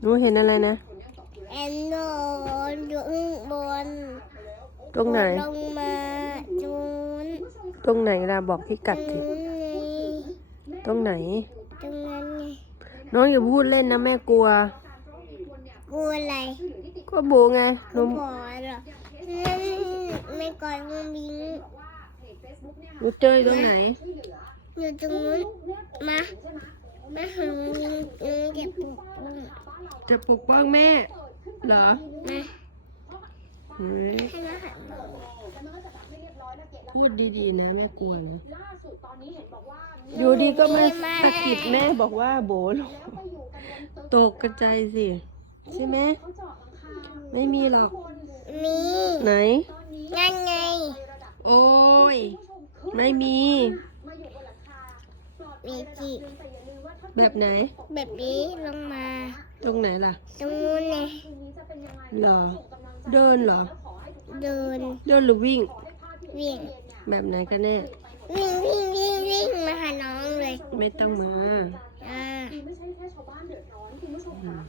หนูเห็นอะไรนะแอนโนอยู่ข้างบนตรงไหน ลงมาจูนตรงไหนล่ะบอกพี่กัดตรสิงนี้ตรงไหน ตรงนั้นไงน้องอย่าพูดเล่นนะแม่กลัว กลัวอะไรก็โบไงหนูกลัวเหรอนั่นไม่ก่อนมึงบิงหนูเจออยู่ตรงไหน อยู่ตรงนู้นมามาหามึงมึงจะปลุกมึง จะปกป้องแม่เหรอมาเฮ้ยให้มาหาพูดดีๆนะแม่กลัวนะอยู่ดีก็มาสะกิดแม่บอกว่าโบลงตกกระจายสิ ใช่ไหมไม่มีหรอก มีไหนนั่นไง โอ้ย ไม่มี มีจิแบบไหน แบบนี้ลงมา ตรงไหนล่ะ ตรงนู้นไงเหรอ เดินเหรอ เดิน เดินหรือวิ่ง วิ่ง แบบไหนกันแน่ วิ่งวิ่งวิ่งวิ่งมาหาน้องเลย ไม่ต้องมาอ่าอืม